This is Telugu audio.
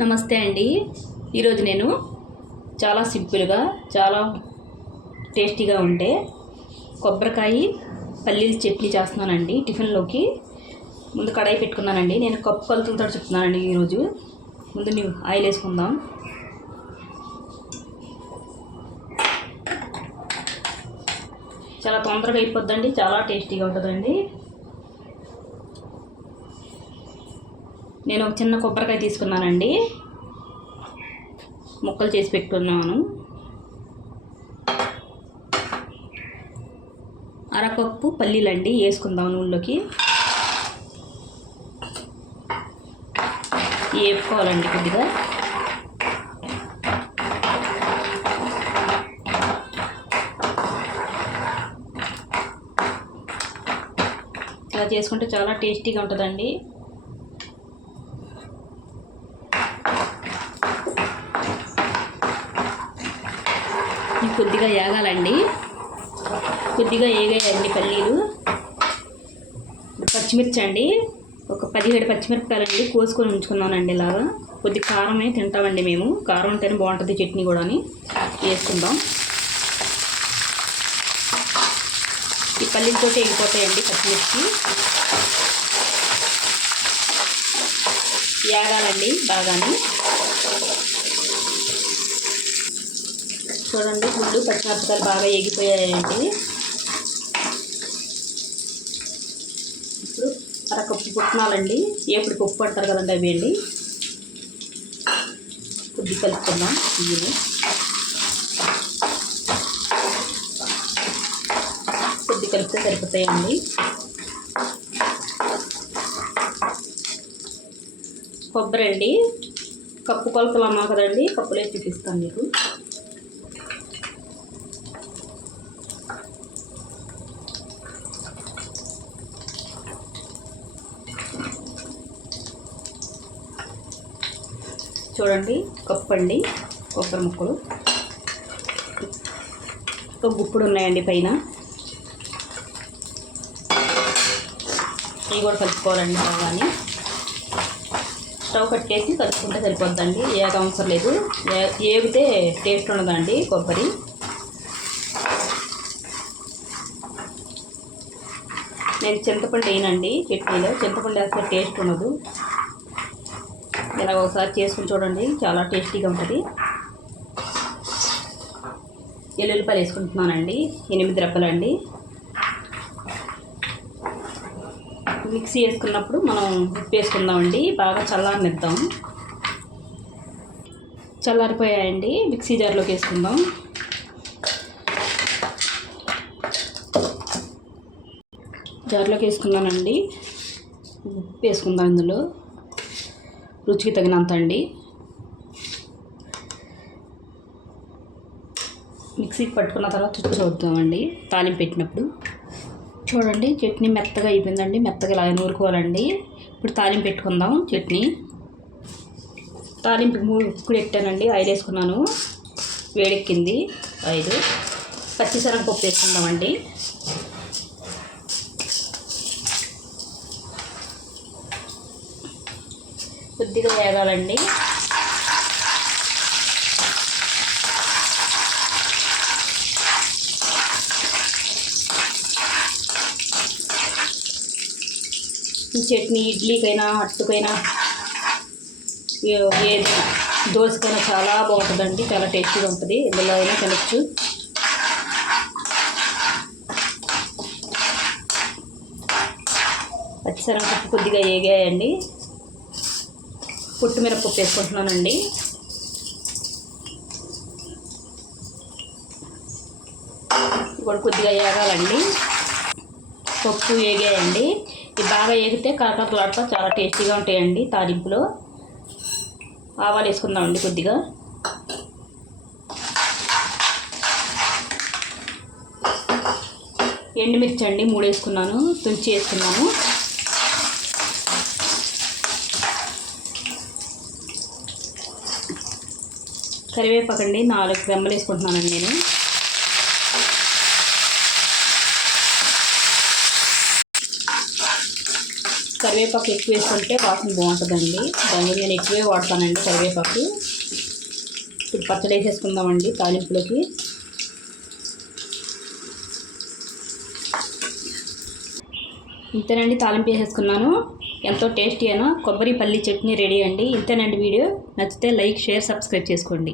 నమస్తే అండి. ఈరోజు నేను చాలా సింపుల్గా చాలా టేస్టీగా ఉంటే కొబ్బరికాయ పల్లీల చట్నీ చేస్తున్నానండి టిఫిన్లోకి. ముందు కడాయి పెట్టుకున్నానండి. నేను కప్పు కొలతలతో చెప్తున్నానండి ఈరోజు. ముందు ನೀವು ఆయిల్ వేసుకుందాం. చాలా తొందరగా అయిపోద్దండి చాలా టేస్టీగా ఉంటుందండి. నేను ఒక చిన్న కొబ్బరికాయ తీసుకున్నానండి. ముక్కలు చేసి పెట్టుకున్నాను. అరకప్పు పల్లీలండి వేసుకుందాం నూనెలోకి. వేపుకోవాలండి కొద్దిగా. ఇలా చేసుకుంటే చాలా టేస్టీగా ఉంటుందండి. కొద్దిగా ఏగాలండి కొద్దిగా ఏగాయండి పల్లీలు. పచ్చిమిర్చి అండి ఒక పదిహేడు పచ్చిమిరపకాయలు అండి కోసుకొని ఉంచుకున్నానండి ఇలాగా. కొద్ది కారమే తింటామండి మేము. కారం ఉంటేనే బాగుంటుంది చట్నీ కూడా అని వేసుకుందాం. ఈ పల్లీలతో ఎగిపోతాయండి పచ్చిమిర్చి. ఏగాలండి బాగానే. చూడండి గుళ్ళు పచ్చిమిరపకాయలు బాగా ఎగిపోయాయండి ఇప్పుడు అరకప్పు పుట్నాలండి. ఏపుడు పప్పు పడతారు కదండి అవి అండి. కొద్ది కలుపుకుందాం ఇవి కొద్ది కలిపితే సరిపోతాయండి. కొబ్బరి అండి కప్పు కొలతలు అమ్మా కదండి కప్పులే చూపిస్తాను మీకు. చూడండి కప్పు అండి కొబ్బరి ముక్కలు. ఒక గుప్పుడు ఉన్నాయండి పైన. ఇవి కూడా కలుపుకోవాలండి బాగానే. స్టవ్ కట్టేసి కలుపుకుంటే సరిపోద్దండి. ఏగ అవసరం లేదు. ఏగితే టేస్ట్ ఉండదండి కొబ్బరి. నేను చింతపండు వేయనండి చట్నీలో. చింతపండు వేస్తే టేస్ట్ ఉండదు. ఇలా ఒకసారి చేసుకుని చూడండి. చాలా టేస్టీగా ఉంటుంది. ఎల్లుల్లిపాయలు వేసుకుంటున్నానండి. ఎనిమిది రెప్పలండి. మిక్సీ వేసుకున్నప్పుడు మనం ఉప్పు వేసుకుందామండి. బాగా చల్లారనిద్దాం. చల్లారిపోయాయండి. మిక్సీ జార్లోకి వేసుకుందాం. జార్లోకి వేసుకున్నానండి. ఉప్పు వేసుకుందాం ఇందులో. రుచికి తగినంత అండి మిక్సీకి పట్టుకున్న తర్వాత చూద్దామండి తాలింపు పెట్టినప్పుడు. చూడండి చట్నీ మెత్తగా అయిపోయిందండి. మెత్తగా ఇలా నూరుకోవాలండి. ఇప్పుడు తాలింపు పెట్టుకుందాం చట్నీ. తాలింపు మూడు పెట్టానండి. ఆయిల్ వేసుకున్నాను. వేడెక్కింది. ఐదు. పచ్చిశనగపప్పు వేసుకుందామండి. కొద్దిగా వేగాలండి. ఈ చట్నీ ఇడ్లీకైనా అట్టుకైనా ఏ- ఏది దోశకైనా చాలా బాగుంటుందండి. చాలా టేస్టీగా ఉంటుంది. ఇందులో అయినా తినచ్చు. పచ్చిసరం కొద్దిగా వేగాయండి పుట్టుమిరపప్పు వేసుకుంటున్నానండి ఇప్పుడు కొద్దిగా వేగాలండి పప్పు వేగాయండి ఇవి బాగా వేగితే కరకరలాడుతూ చాలా టేస్టీగా ఉంటాయండి తాలింపులో. ఆవాలు వేసుకుందామండి కొద్దిగా. ఎండుమిర్చి అండి మూడు వేసుకున్నాను తుంచి వేసుకున్నాను. కరివేపాకండి నాలుగు రెమ్మలు వేసుకుంటున్నానండి నేను. కరివేపాకు ఎక్కువ వేసుకుంటే వాసన బాగుంటుందండి. దాన్ని నేను ఎక్కువే వాడతానండి కరివేపాకు. ఇప్పుడు పచ్చడి వేసేసుకుందామండి తాలింపులోకి. ఇంతేనండి తాలింపు వేసేసుకున్నాను. ఎంతో టేస్టీ అయినా కొబ్బరి పల్లి చట్నీ రెడీ అండి. ఇంతేనండి వీడియో. నచ్చితే లైక్ షేర్ సబ్స్క్రైబ్ చేసుకోండి.